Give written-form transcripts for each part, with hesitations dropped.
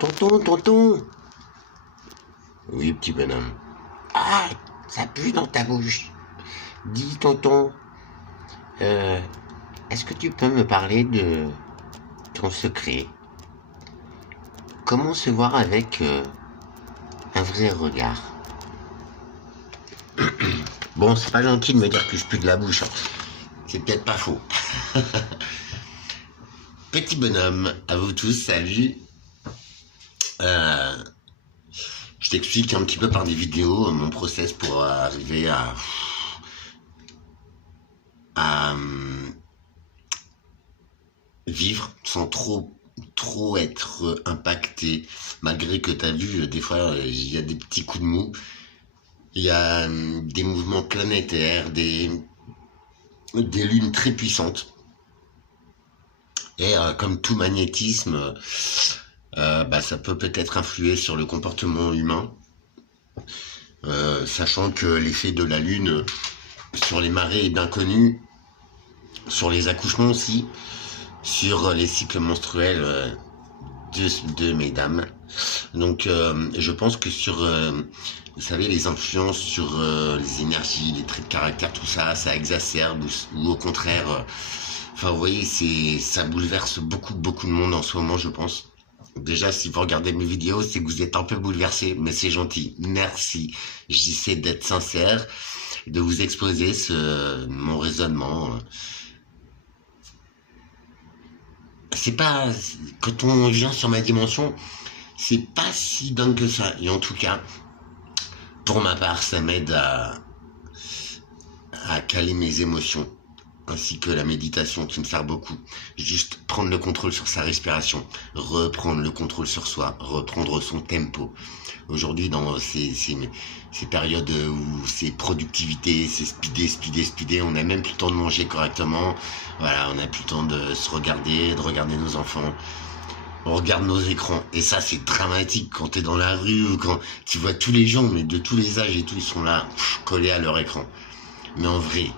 Tonton, tonton. Oui, petit bonhomme. Ah, ça pue dans ta bouche. Dis, tonton, euh, est-ce que tu peux me parler de ton secret? Comment se voir avec un vrai regard? Bon, c'est pas gentil de me dire que je pue de la bouche, hein. C'est peut-être pas faux. Petit bonhomme, à vous tous, salut. Euh, je t'explique un petit peu par des vidéos mon process pour arriver à vivre sans trop être impacté, malgré que tu as vu, des fois, il y a des petits coups de mou, il y a des mouvements planétaires, des lunes très puissantes, et comme tout magnétisme, ça peut peut-être influer sur le comportement humain, sachant que l'effet de la lune sur les marées est bien connu, sur les accouchements aussi, sur les cycles menstruels de mesdames. Donc je pense que sur vous savez, les influences sur les énergies, les traits de caractère, tout ça, ça exacerbe ou au contraire, enfin vous voyez, ça bouleverse beaucoup de monde en ce moment, je pense. Déjà, si vous regardez mes vidéos, c'est que vous êtes un peu bouleversé, mais c'est gentil. Merci. J'essaie d'être sincère, de vous exposer mon raisonnement. C'est pas, quand on vient sur ma dimension, c'est pas si dingue que ça. Et en tout cas, pour ma part, ça m'aide à caler mes émotions, ainsi que la méditation qui me sert beaucoup. Juste prendre le contrôle sur sa respiration, reprendre le contrôle sur soi, reprendre son tempo. Aujourd'hui, dans ces périodes où c'est productivité, c'est speeder, on n'a même plus le temps de manger correctement. Voilà, on n'a plus le temps de se regarder, de regarder nos enfants. On regarde nos écrans. Et ça, c'est dramatique quand t'es dans la rue ou quand tu vois tous les gens, mais de tous les âges et tout, ils sont là, collés à leur écran. Mais en vrai,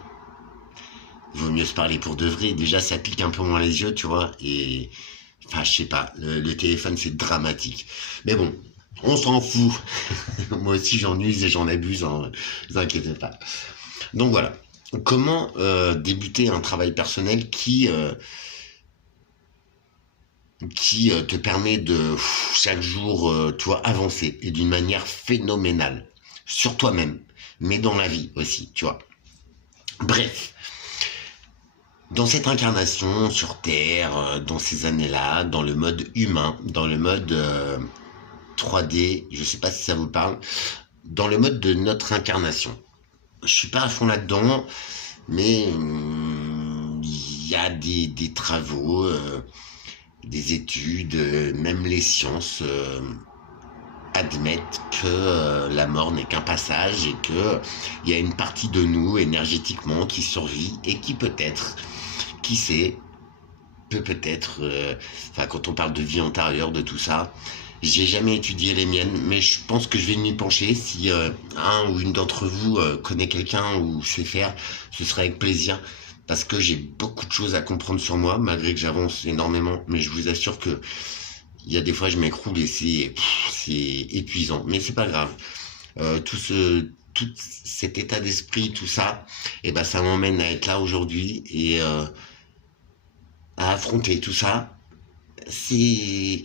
il vaut mieux se parler pour de vrai. Déjà, ça pique un peu moins les yeux, tu vois. Et, enfin, je sais pas, le téléphone, c'est dramatique. Mais bon, on s'en fout. Moi aussi, j'en use et j'en abuse, hein. Ne vous inquiétez pas. Donc voilà. Comment débuter un travail personnel qui te permet de chaque jour, toi, avancer et d'une manière phénoménale sur toi-même, mais dans la vie aussi, tu vois. Bref, dans cette incarnation sur Terre, dans ces années-là, dans le mode humain, dans le mode 3D, je sais pas si ça vous parle, dans le mode de notre incarnation. Je suis pas à fond là-dedans, mais il y a des travaux, des études, même les sciences admettent que la mort n'est qu'un passage et que il y a une partie de nous énergétiquement qui survit et qui peut-être, qui sait, peut-être, enfin quand on parle de vie antérieure, de tout ça, j'ai jamais étudié les miennes, mais je pense que je vais m'y pencher. Si un ou une d'entre vous connaît quelqu'un ou sait faire, ce serait avec plaisir. Parce que j'ai beaucoup de choses à comprendre sur moi, malgré que j'avance énormément. Mais je vous assure que il y a des fois je m'écroule et c'est épuisant. Mais c'est pas grave. Tout cet état d'esprit, tout ça, et ben ça m'emmène à être là aujourd'hui et à affronter tout ça. C'est,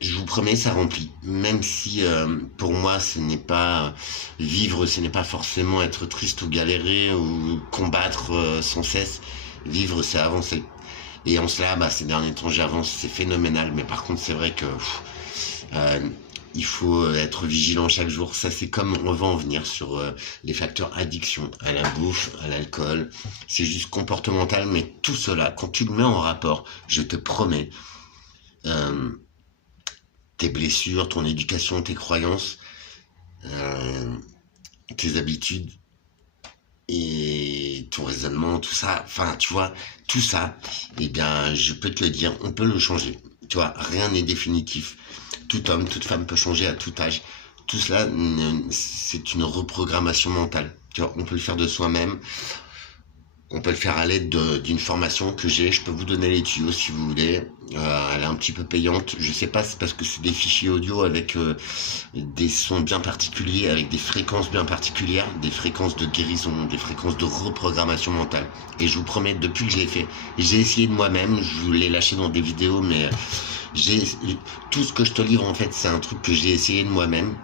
je vous promets, ça remplit. Même si pour moi, ce n'est pas vivre, ce n'est pas forcément être triste ou galérer ou combattre sans cesse. Vivre, c'est avancer. Et en cela, ces derniers temps, j'avance, c'est phénoménal. Mais par contre, c'est vrai que euh, il faut être vigilant chaque jour. Ça, c'est comme on va en venir sur les facteurs addiction à la bouffe, à l'alcool. C'est juste comportemental, mais tout cela, quand tu le mets en rapport, je te promets. Euh, tes blessures, ton éducation, tes croyances, euh, tes habitudes et ton raisonnement, tout ça, enfin, tu vois, tout ça, eh bien, je peux te le dire, on peut le changer. Tu vois, rien n'est définitif. Tout homme, toute femme peut changer à tout âge. Tout cela, c'est une reprogrammation mentale. Tu vois, on peut le faire de soi-même. On peut le faire à l'aide d'une formation que j'ai. Je peux vous donner les tuyaux si vous voulez. Elle est un petit peu payante. Je sais pas, c'est parce que c'est des fichiers audio avec des sons bien particuliers, avec des fréquences bien particulières, des fréquences de guérison, des fréquences de reprogrammation mentale. Et je vous promets, depuis que je l'ai fait, j'ai essayé de moi-même. Je vous l'ai lâché dans des vidéos, mais tout ce que je te livre en fait, c'est un truc que j'ai essayé de moi-même.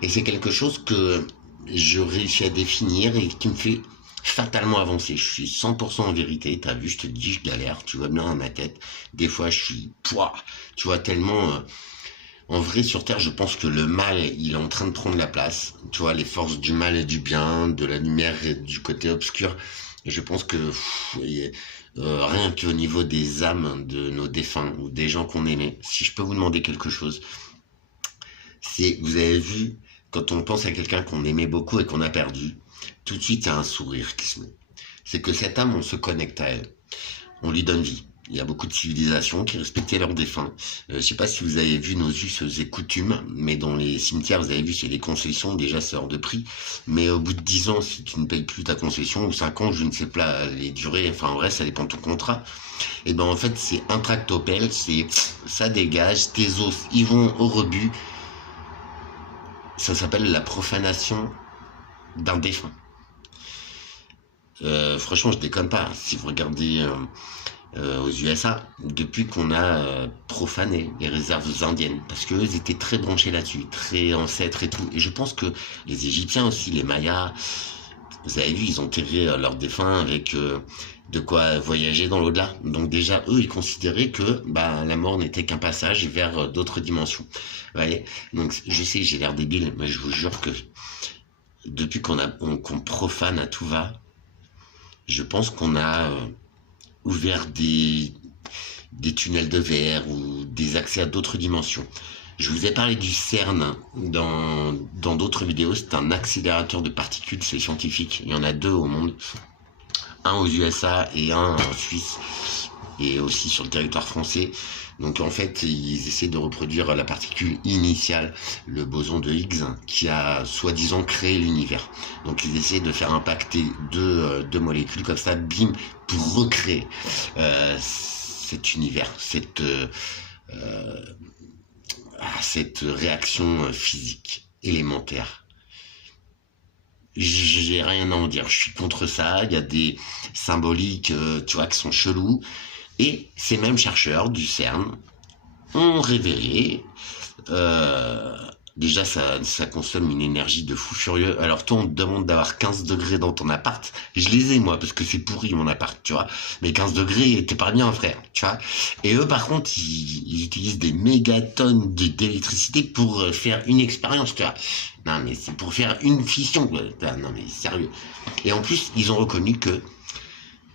Et c'est quelque chose que je réussis à définir et qui me fait fatalement avancer. Je suis 100% en vérité. T'as vu, je te dis, je galère. Tu vois bien dans ma tête. Des fois, je suis pouah. Tu vois tellement. En vrai, sur Terre, je pense que le mal, il est en train de prendre la place. Tu vois, les forces du mal et du bien, de la lumière et du côté obscur. Et je pense que rien qu'au niveau des âmes de nos défunts ou des gens qu'on aimait, si je peux vous demander quelque chose, c'est, vous avez vu, quand on pense à quelqu'un qu'on aimait beaucoup et qu'on a perdu, tout de suite il y a un sourire qui se met. C'est que cette âme, on se connecte à elle, on lui donne vie. Il y a beaucoup de civilisations qui respectaient leurs défunts. Je sais pas si vous avez vu nos us et coutumes, mais dans les cimetières, vous avez vu, c'est des concessions, déjà c'est hors de prix. Mais au bout de 10 ans, si tu ne payes plus ta concession, ou 5 ans, je ne sais pas les durées, enfin en vrai, ça dépend de ton contrat. Et ben en fait, c'est intractopelle, c'est ça dégage, tes os, ils vont au rebut. Ça s'appelle la profanation d'un défunt. Franchement, je déconne pas. Si vous regardez aux USA, depuis qu'on a profané les réserves indiennes, parce qu'eux ils étaient très branchés là-dessus, très ancêtres et tout. Et je pense que les Égyptiens aussi, les Mayas, vous avez vu, ils ont enterré leurs défunts avec de quoi voyager dans l'au-delà. Donc déjà, eux, ils considéraient que bah, la mort n'était qu'un passage vers d'autres dimensions. Vous voyez. Donc je sais, j'ai l'air débile, mais je vous jure que depuis qu'on profane à tout va, je pense qu'on a ouvert des tunnels de verre ou des accès à d'autres dimensions. Je vous ai parlé du CERN dans d'autres vidéos. C'est un accélérateur de particules, c'est scientifique. Il y en a 2 au monde. Un aux USA et un en Suisse. Et aussi sur le territoire français. Donc en fait, ils essaient de reproduire la particule initiale, le boson de Higgs, qui a soi-disant créé l'univers. Donc ils essaient de faire impacter deux molécules comme ça, bim, pour recréer cet univers, cette réaction physique élémentaire. J'ai rien à en dire, je suis contre ça. Il y a des symboliques, tu vois, qui sont chelous. Et ces mêmes chercheurs du CERN ont révélé, déjà ça consomme une énergie de fou furieux. Alors toi on te demande d'avoir 15 degrés dans ton appart, je les ai moi parce que c'est pourri mon appart, tu vois. Mais 15 degrés, t'es pas bien frère, tu vois. Et eux par contre ils utilisent des mégatonnes d'électricité pour faire une expérience, tu vois. Non mais c'est pour faire une fission, quoi. Non mais sérieux. Et en plus ils ont reconnu que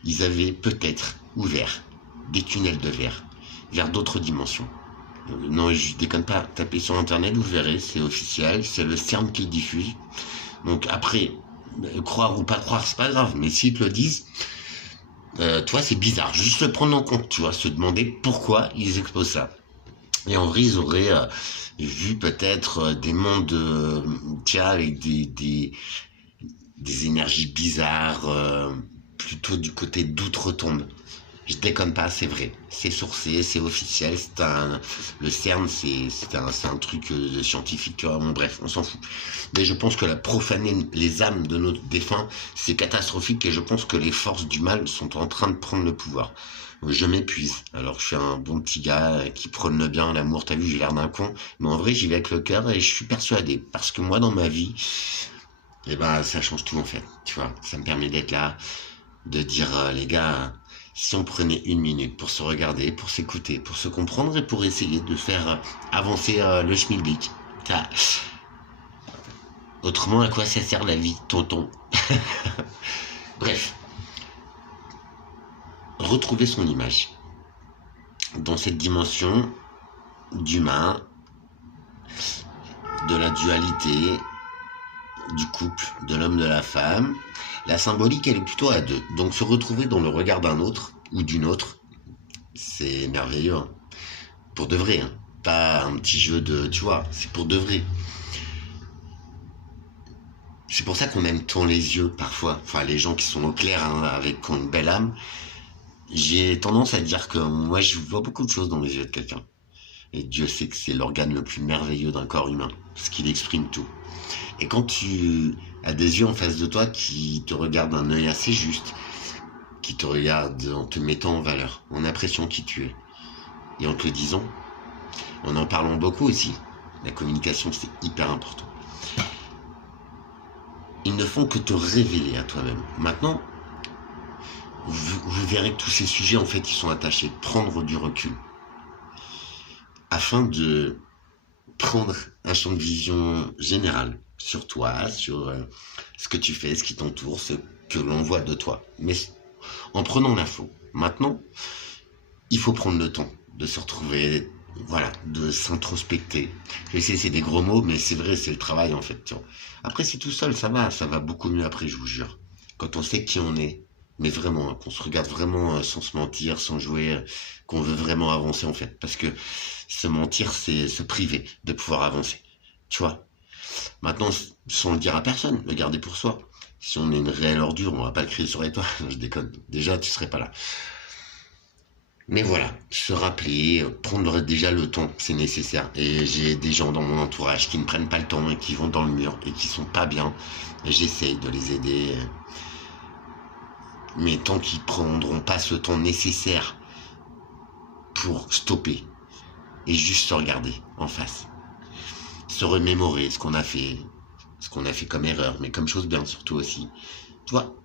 ils avaient peut-être ouvert des tunnels de verre vers d'autres dimensions. Non, je déconne pas, tapez sur internet, vous verrez, c'est officiel, c'est le CERN qui le diffuse. Donc après, croire ou pas croire, c'est pas grave, mais s'ils te le disent, toi c'est bizarre, juste le prendre en compte, tu vois, se demander pourquoi ils exposent ça. Et en vrai, ils auraient vu peut-être des mondes, tiens, avec des énergies bizarres, plutôt du côté d'outre-tombe. Je déconne pas, c'est vrai, c'est sourcé, c'est officiel, le CERN, c'est un truc scientifique, tu vois, bon bref, on s'en fout. Mais je pense que la profaner les âmes de nos défunts, c'est catastrophique et je pense que les forces du mal sont en train de prendre le pouvoir. Je m'épuise, alors je suis un bon petit gars qui prône le bien, l'amour, t'as vu, j'ai l'air d'un con, mais en vrai j'y vais avec le cœur et je suis persuadé, parce que moi dans ma vie, eh ben ça change tout en fait, tu vois, ça me permet d'être là, de dire les gars, si on prenait 1 minute pour se regarder, pour s'écouter, pour se comprendre et pour essayer de faire avancer le schmilblick. Autrement, à quoi ça sert la vie, tonton? Bref. Retrouver son image. Dans cette dimension d'humain, de la dualité, du couple, de l'homme, de la femme. La symbolique, elle est plutôt à 2. Donc se retrouver dans le regard d'un autre ou d'une autre, c'est merveilleux. Hein. Pour de vrai. Hein. Pas un petit jeu de... Tu vois, c'est pour de vrai. C'est pour ça qu'on aime tant les yeux parfois. Enfin, les gens qui sont au clair, hein, avec qui ont une belle âme. J'ai tendance à dire que moi, je vois beaucoup de choses dans les yeux de quelqu'un. Et Dieu sait que c'est l'organe le plus merveilleux d'un corps humain, parce qu'il exprime tout. Et quand tu as des yeux en face de toi qui te regardent d'un œil assez juste, qui te regardent en te mettant en valeur, en appréciant qui tu es, et en te le disant, en en parlant beaucoup aussi, la communication c'est hyper important. Ils ne font que te révéler à toi-même. Maintenant, vous verrez que tous ces sujets, en fait, ils sont attachés. Prendre du recul. Afin de prendre un champ de vision général sur toi, sur ce que tu fais, ce qui t'entoure, ce que l'on voit de toi. Mais en prenant l'info. Maintenant, il faut prendre le temps de se retrouver, voilà, de s'introspecter. Je sais, c'est des gros mots, mais c'est vrai, c'est le travail, en fait. Tiens. Après, c'est tout seul, ça va beaucoup mieux après, je vous jure. Quand on sait qui on est, mais vraiment, hein, qu'on se regarde vraiment sans se mentir, sans jouer, qu'on veut vraiment avancer, en fait. Parce que se mentir, c'est se priver de pouvoir avancer. Tu vois. Maintenant, sans le dire à personne, le garder pour soi. Si on est une réelle ordure, on va pas le crier sur les toits. Je déconne. Déjà, tu serais pas là. Mais voilà, se rappeler, prendre déjà le temps, c'est nécessaire. Et j'ai des gens dans mon entourage qui ne prennent pas le temps et qui vont dans le mur et qui sont pas bien. Et j'essaye de les aider. Mais tant qu'ils prendront pas ce temps nécessaire pour stopper et juste se regarder en face, se remémorer ce qu'on a fait comme erreur, mais comme chose bien surtout aussi. Tu vois,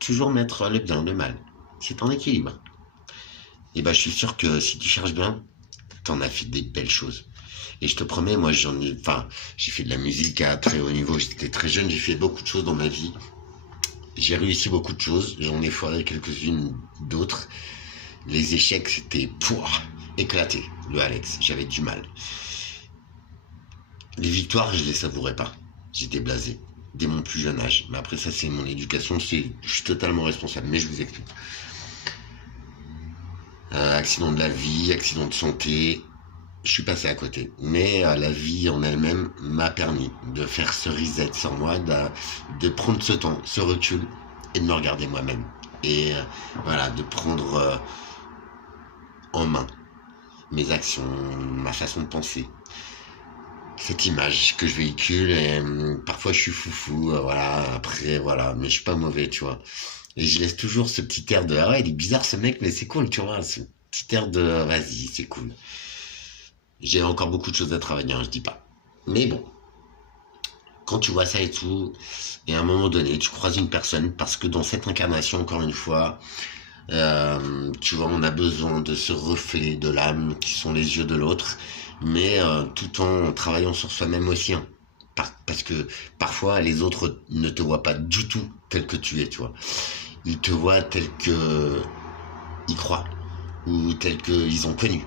toujours mettre le bien, le mal. C'est en équilibre. Et ben, je suis sûr que si tu cherches bien, t'en as fait des belles choses. Et je te promets, moi, j'ai fait de la musique à très haut niveau. J'étais très jeune, j'ai fait beaucoup de choses dans ma vie. J'ai réussi beaucoup de choses. J'en ai foiré quelques-unes d'autres. Les échecs, c'était éclaté. Le Alex, j'avais du mal. Les victoires, je les savourais pas. J'étais blasé. Dès mon plus jeune âge. Mais après, ça, c'est mon éducation. Je suis totalement responsable. Mais je vous explique. Accident de la vie, accident de santé, je suis passé à côté. Mais la vie en elle-même m'a permis de faire ce reset sur moi, de prendre ce temps, ce recul et de me regarder moi-même. Et voilà, de prendre en main mes actions, ma façon de penser. Cette image que je véhicule, et parfois je suis foufou, voilà, après, voilà, mais je suis pas mauvais, tu vois. Et je laisse toujours ce petit air de, ah ouais, il est bizarre ce mec, mais c'est cool, tu vois, ce petit air de, vas-y, c'est cool. J'ai encore beaucoup de choses à travailler, hein, je dis pas. Mais bon, quand tu vois ça et tout, et à un moment donné, tu croises une personne, parce que dans cette incarnation, encore une fois, tu vois, on a besoin de ce reflet de l'âme qui sont les yeux de l'autre, mais tout en travaillant sur soi-même aussi, hein. Parce que parfois, les autres ne te voient pas du tout tel que tu es, tu vois. Ils te voient tel que ils croient ou tel qu'ils ont connu.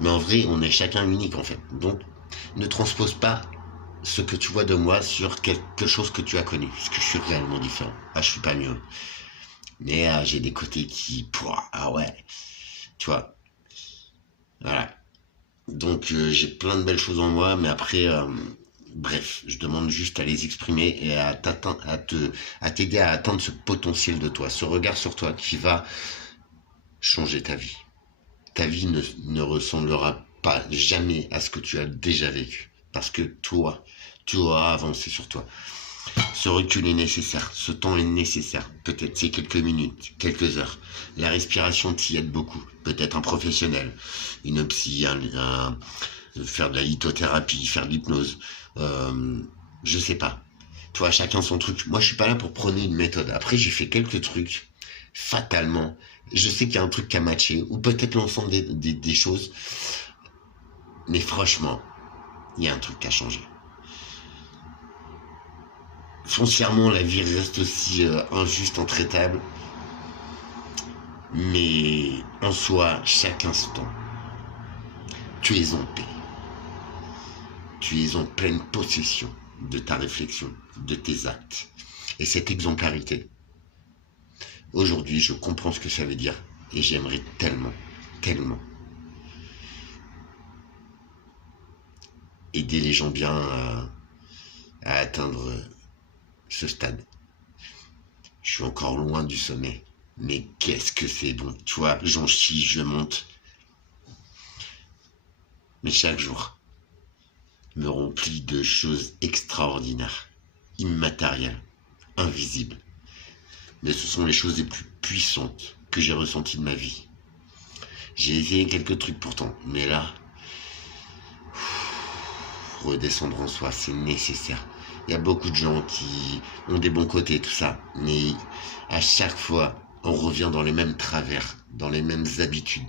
Mais en vrai, on est chacun unique en fait. Donc, ne transpose pas ce que tu vois de moi sur quelque chose que tu as connu. Parce que je suis réellement différent. Ah, je suis pas mieux. Mais j'ai des côtés qui... ah ouais. Tu vois. Voilà. Donc, j'ai plein de belles choses en moi. Mais après... bref, je demande juste à les exprimer et à t'aider à atteindre ce potentiel de toi, ce regard sur toi qui va changer ta vie. Ta vie ne ressemblera pas jamais à ce que tu as déjà vécu. Parce que toi, tu auras avancé sur toi. Ce recul est nécessaire, ce temps est nécessaire. Peut-être c'est quelques minutes, quelques heures. La respiration t'y aide beaucoup. Peut-être un professionnel, une psy, faire de la lithothérapie, faire de l'hypnose. Je sais pas. Toi, chacun son truc. Moi, je suis pas là pour prôner une méthode. Après, j'ai fait quelques trucs. Fatalement, je sais qu'il y a un truc qui a matché, ou peut-être l'ensemble des choses. Mais franchement, il y a un truc qui a changé. Foncièrement, la vie reste aussi injuste, intraitable. Mais en soi, chaque instant, tu es en paix. Tu es en pleine possession de ta réflexion, de tes actes. Et cette exemplarité, aujourd'hui, je comprends ce que ça veut dire. Et j'aimerais tellement, tellement aider les gens bien à atteindre ce stade. Je suis encore loin du sommet. Mais qu'est-ce que c'est bon. Tu vois, j'en chie, je monte. Mais chaque jour me remplit de choses extraordinaires, immatérielles, invisibles. Mais ce sont les choses les plus puissantes que j'ai ressenties de ma vie. J'ai essayé quelques trucs pourtant, mais là, redescendre en soi, c'est nécessaire. Il y a beaucoup de gens qui ont des bons côtés, tout ça, mais à chaque fois, on revient dans les mêmes travers, dans les mêmes habitudes.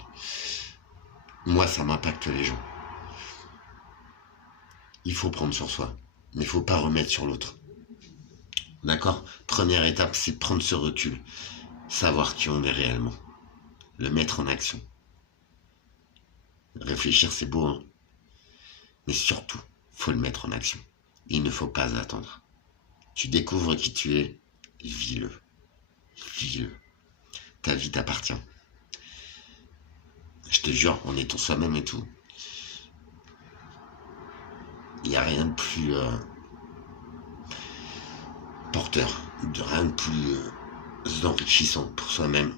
Moi, ça m'impacte les gens. Il faut prendre sur soi, mais il faut pas remettre sur l'autre. D'accord? Première étape, c'est prendre ce recul, savoir qui on est réellement, le mettre en action. Réfléchir, c'est beau, hein? Mais surtout, faut le mettre en action. Il ne faut pas attendre. Tu découvres qui tu es, vis-le. Vis-le. Ta vie t'appartient. Je te jure, en étant soi-même et tout, il n'y a rien de plus porteur, rien de plus enrichissant pour soi-même.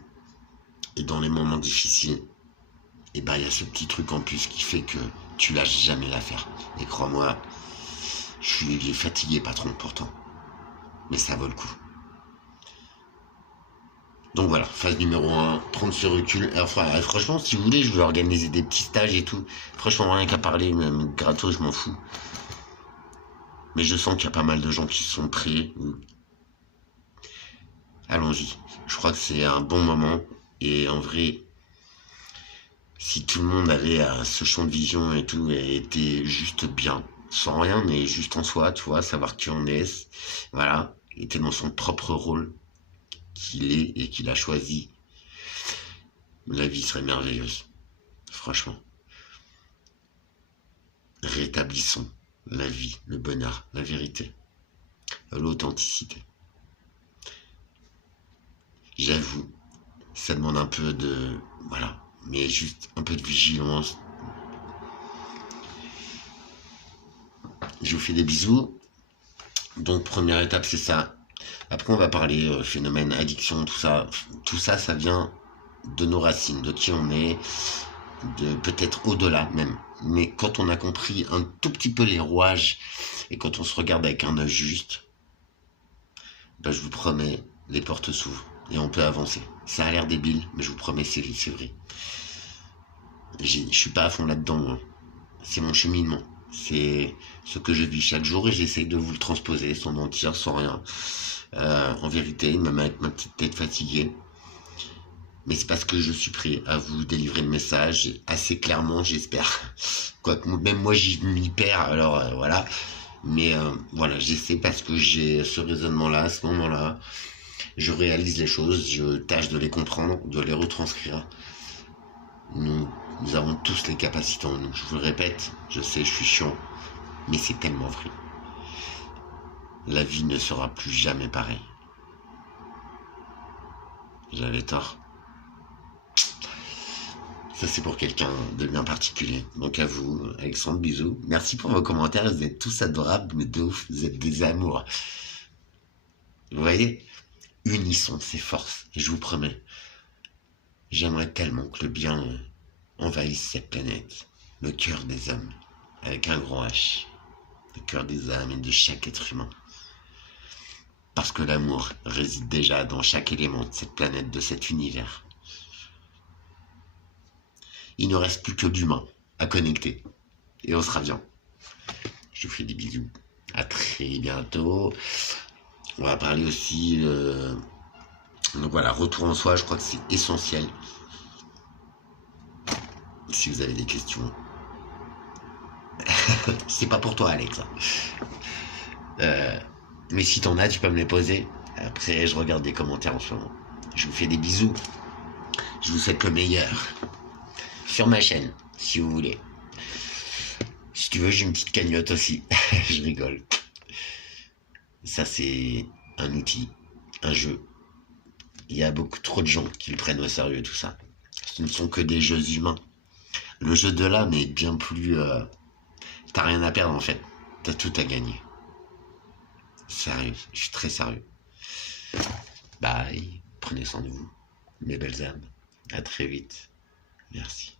Et dans les moments difficiles, et ben il y a ce petit truc en plus qui fait que tu lâches jamais l'affaire. Et crois-moi, je suis fatigué patron pourtant. Mais ça vaut le coup. Donc voilà, phase numéro 1, prendre ce recul. Enfin, franchement, si vous voulez, je vais organiser des petits stages et tout. Franchement, rien qu'à parler, même gratos, je m'en fous. Mais je sens qu'il y a pas mal de gens qui sont prêts. Allons-y. Je crois que c'est un bon moment. Et en vrai, si tout le monde avait ce champ de vision et tout, et était juste bien, sans rien, mais juste en soi, tu vois, savoir qui on est, voilà, était dans son propre rôle qu'il est et qu'il a choisi, la vie serait merveilleuse. Franchement. Rétablissons la vie, le bonheur, la vérité, l'authenticité. J'avoue, ça demande un peu de... Voilà, mais juste un peu de vigilance. Je vous fais des bisous. Donc, première étape, c'est ça. Après, on va parler phénomène, addiction, tout ça. Tout ça, ça vient de nos racines, de qui on est, de peut-être au-delà même. Mais quand on a compris un tout petit peu les rouages et quand on se regarde avec un œil juste, ben je vous promets, les portes s'ouvrent et on peut avancer. Ça a l'air débile, mais je vous promets, c'est vrai. Je suis pas à fond là-dedans, hein. C'est mon cheminement. C'est ce que je vis chaque jour et j'essaye de vous le transposer sans mentir, sans rien. En vérité, même avec ma petite tête fatiguée. Mais c'est parce que je suis prêt à vous délivrer le message assez clairement, j'espère. Quoique même moi j'y m'y perds, alors voilà. Mais voilà, j'essaie parce que j'ai ce raisonnement-là, à ce moment-là. Je réalise les choses, je tâche de les comprendre, de les retranscrire. Nous avons tous les capacités en nous. Je vous le répète, je sais, je suis chiant, mais c'est tellement vrai. La vie ne sera plus jamais pareille. J'avais tort. Ça, c'est pour quelqu'un de bien particulier. Donc à vous, Alexandre, bisous. Merci pour vos commentaires, vous êtes tous adorables, mais de ouf, vous êtes des amours. Vous voyez, unissons ces forces, et je vous promets, j'aimerais tellement que le bien envahisse cette planète, le cœur des hommes, avec un grand H, le cœur des âmes et de chaque être humain. Parce que l'amour réside déjà dans chaque élément de cette planète, de cet univers. Il ne reste plus que l'humain à connecter. Et on sera bien. Je vous fais des bisous. À très bientôt. On va parler aussi... Donc voilà, retour en soi, je crois que c'est essentiel. Si vous avez des questions. C'est pas pour toi, Alex. Mais si t'en as, tu peux me les poser. Après, je regarde des commentaires en ce moment. Je vous fais des bisous. Je vous souhaite le meilleur. Sur ma chaîne, si vous voulez. Si tu veux, j'ai une petite cagnotte aussi. Je rigole. Ça, c'est un outil, un jeu. Il y a beaucoup trop de gens qui le prennent au sérieux, tout ça. Ce ne sont que des jeux humains. Le jeu de l'âme est bien plus... T'as rien à perdre, en fait. T'as tout à gagner. Sérieux, je suis très sérieux. Bye, prenez soin de vous, mes belles âmes. À très vite. Merci.